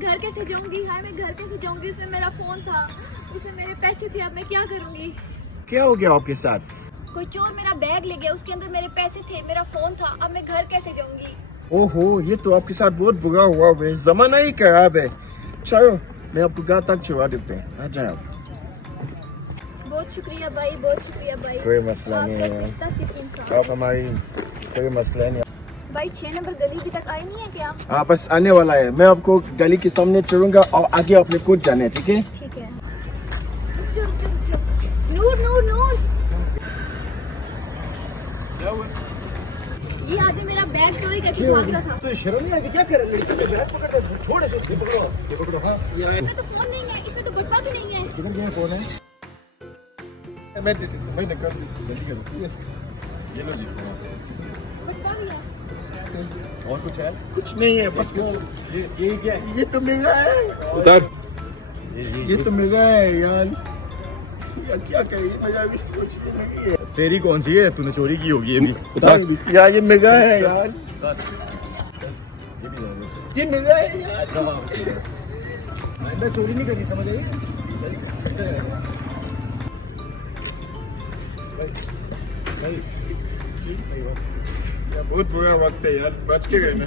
घर कैसे जाऊंगी? हाय मैं घर कैसे जाऊंगी? इसमें मेरा फोन था, इसमें मेरे पैसे थे, अब मैं क्या करूंगी? क्या हो गया आपके साथ? कोई चोर मेरा बैग ले गया, उसके अंदर मेरे पैसे थे, मेरा फोन था, अब मैं घर कैसे जाऊंगी? ओहो, ये तो आपके साथ बहुत बुरा हुआ है। जमाना ही खराब है। चलो मैं आपको घर तक छुड़ा देते हैं, आ जाए आप। बहुत शुक्रिया भाई, बहुत शुक्रिया भाई। कोई मसला नहीं है। आप हमारी कोई मसला नहीं। भाई 6 नंबर गली की तक आई नहीं है क्या? हाँ बस आने वाला है। मैं आपको गली के सामने छोड़ूंगा और आगे आपने खुद जाना है, ठीक है? ठीक है। रुक जा। नूर नूर नूर, ये आदमी मेरा बैग चोरी करके भाग रहा था। तो शर्म नहीं आती क्या कर रहे हो? बैग पकड़ के छोड़ ऐसे पकड़ो हाँ। इसमें तो फोन नहीं है, इसमें तो बटवा भी नहीं है। किधर गया फोन है? मैं निकाल जल्दी करो। ये लो जी फोन। बटवा भी है। और कुछ है? कुछ नहीं है, बस ये क्या है? ये तो मेरा है। उधर ये तो मेरा है यार क्या करें? मेरा भी सोच में नहीं है। तेरी कौन सी है? तूने चोरी की होगी ये भी। यार ये मेरा है यार, ये मेरा है यार। मैं चोरी नहीं करी, समझ आई? बहुत बुरा वक्त है यार, बच के गए ना।